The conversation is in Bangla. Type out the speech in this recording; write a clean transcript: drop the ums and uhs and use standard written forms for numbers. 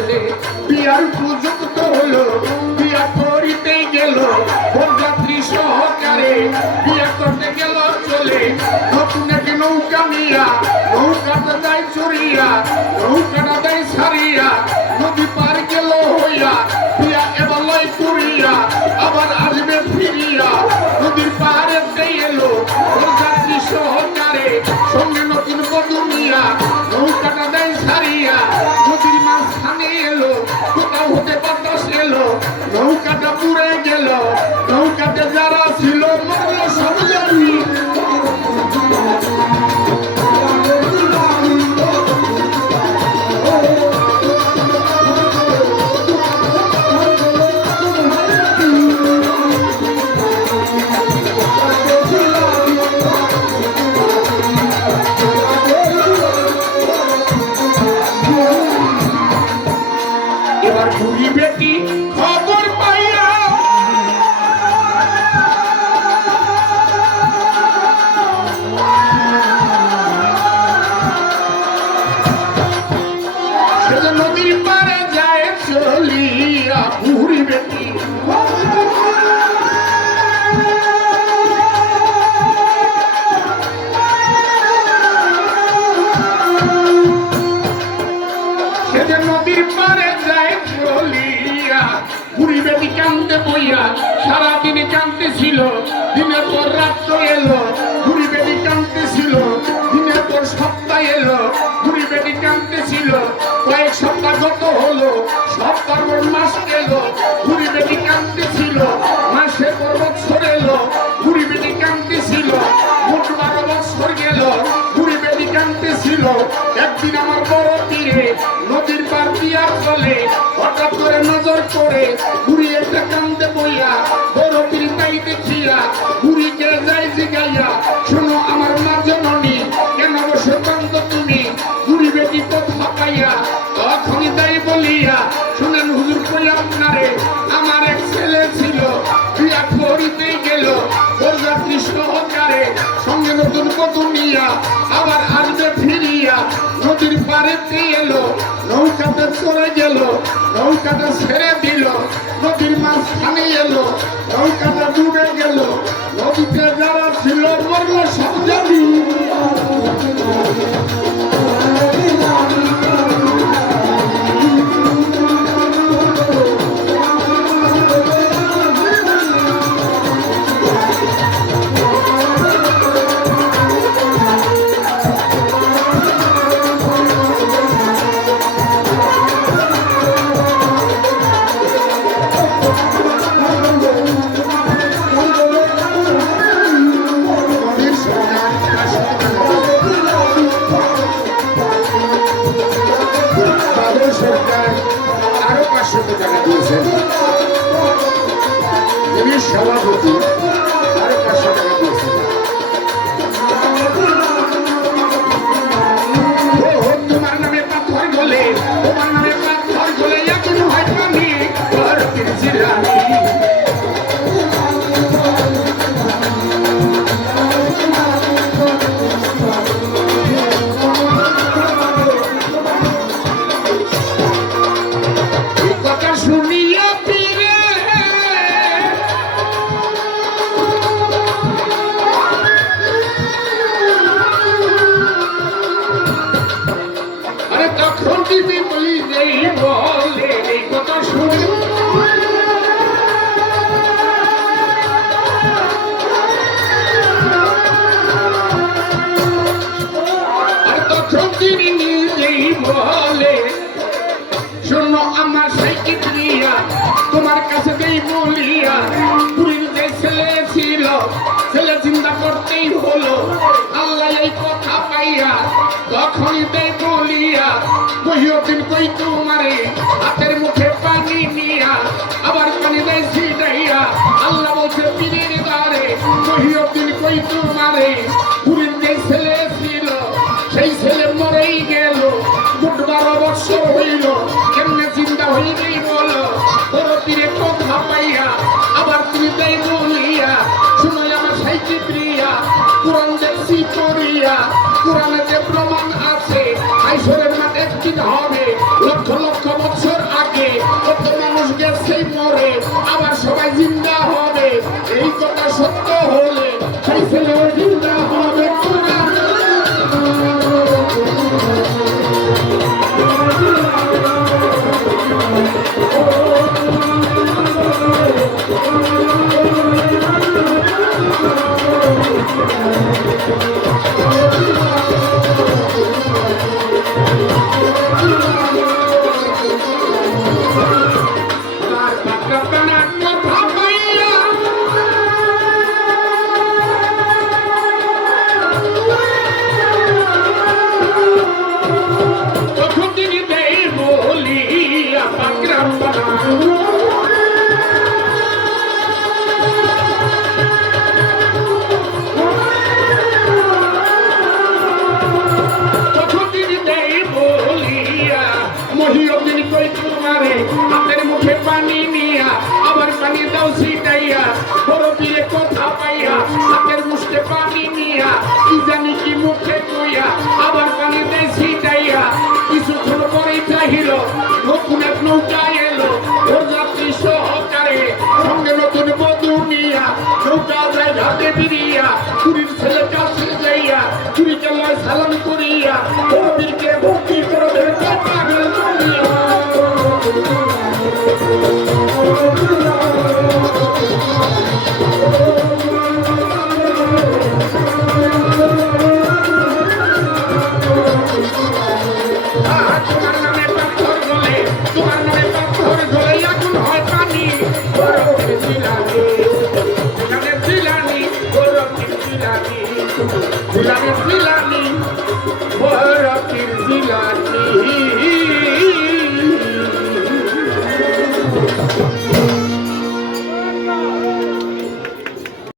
ছেলে বিয়ার উপযুক্ত হলো, বিয়া করিতে গেল বরযাত্রী সহকারে, বিয়া করতে গেল চলে নতুন এক নৌকা নিয়া, নৌকাটা দেয় চড়িয়া, নৌকাটা দেয় ছাড়িয়া, নদী পার গেল হইয়া, বিয়া এবার লয় করিয়া, আবার আসবে ফিরিয়া, নদীর পাহাড়ে এলো বরযাত্রী সহকারে, সঙ্গে নতুন বধূ নিয়া, নৌকাটা দেয় ছাড়িয়া, নদীর মাঝখানে এলো, কোথাও হতে বাতাস এলো, নৌকাটা পুড়ে গেল, নৌকাতে যারা ছিল মরল সব জানি। এবার বুড়ি বেটি খবর পাইয়া সে নদীর পারে যায় চলিয়া, বুড়ি বেটি সে নদীর পারে যায় চলিয়া, বুড়ি বেটি কান্দতে বইয়া সারাদিন কান্দতেছিল, দিনের পর রাত্র এলো, বুড়ি বেটি কান্দতেছিল, দিনের পর সপ্তাহ এলো, বুড়ি বেটি কান্দতেছিল, কয়েক সপ্তাহ গত হলো, সপ্তাহ পর মাস গেল, বুড়ি বেটি কান্দতেছিল, মাসের পর বছর এলো, বুড়ি বেটি কান্দতেছিল, মোট 12 বছর গেল, বুড়ি বেটি কান্দতেছিল। একদিন আমার বড় তীরে নদীর পার দিয়া চলে, হঠাৎ করে নজর করে বুড়ি একটা কান্দে বইয়া, বড় পীর তাই দেখিয়া বুড়িকে যাই জিগাইয়া, শোনো আমার মা জননী কেন বসে কান্দ তুমি, বুড়ি বেটি কথা পাইয়া তখনই তাই বলিয়া, শুনেন হুজুর কই আপনারে, আমার এক ছেলে ছিল, বিয়া করিতে গেল বরযাত্রী সহকারে, সঙ্গে নতুন বধূ নিয়া, আবার আসবে ফিরিয়া, নদীর পাড়েতে এলো, নৌকাতে চলে গেল, নৌকাটা ছেড়ে দিল, নদীর মাঝখানে এলো, নৌকাটা ডুবে গেল, নদীতে যারা ছিল মরল সব জানি। আরো 500 টাকা দিয়েছেন, তিনি সভাপতি, আরো 500 টাকা দিয়েছেন। তোমার নামে পাথর গলে, তোমার নামে পাথর গলে, এখন হয় পানি রানী। শুনিয়া পীরে আরে তখন দিদি বলি নেই বলে এই কথা শুনি, আর তখন তিনি নিজেই বলে, শোনো আমার সাইকেল প্রিয়া, তোমার কাছে দেই বলিয়া, পুরীর যে ছেলে ছিল, ছেলে চিন্তা করতেই হলো, আল্লাহ এই কথা পাইয়া তখনই দেই বলিয়া, কহিওদিন কই তোমারে হাতের মুখে পানি নিয়া, আবার পানি দেয় ছিটাইয়া, আল্লাহ বলছে পীরের দ্বারে, কহিওদিন কই তোমারে, পুরীর যে ছেলে ছিল সেই ছেলে মরেই গেল, 12 বছর হইল, কেমনে চিন্তা হইলেই বলো, বড় তীরে কথা পাইয়া, আবার তুমি তাই বলিয়া, শুনো আমার সাইকি প্রিয়া, কোরআন দেখছি পড়িয়া, কোরআনে যে প্রমাণ আছে, আইসরের মাঠে একদিন হবে, লক্ষ লক্ষ বছর তার পাকড়াপনার কথা পাইয়া তখন তিনি দেই বলিয়া পাকড়াপনা মহিউদ্দিন কই তোমারে হাতের মুখে পানি নিয়া আবার পানি দাও ছিটাইয়া বড় দিয়ে কথা পাইয়া হাতের মুখে পানি নিয়া কি জানি কি মুখে কইয়া আবার পানি দেয় ছিটাইয়া কিছুক্ষণ পরেই চাহিল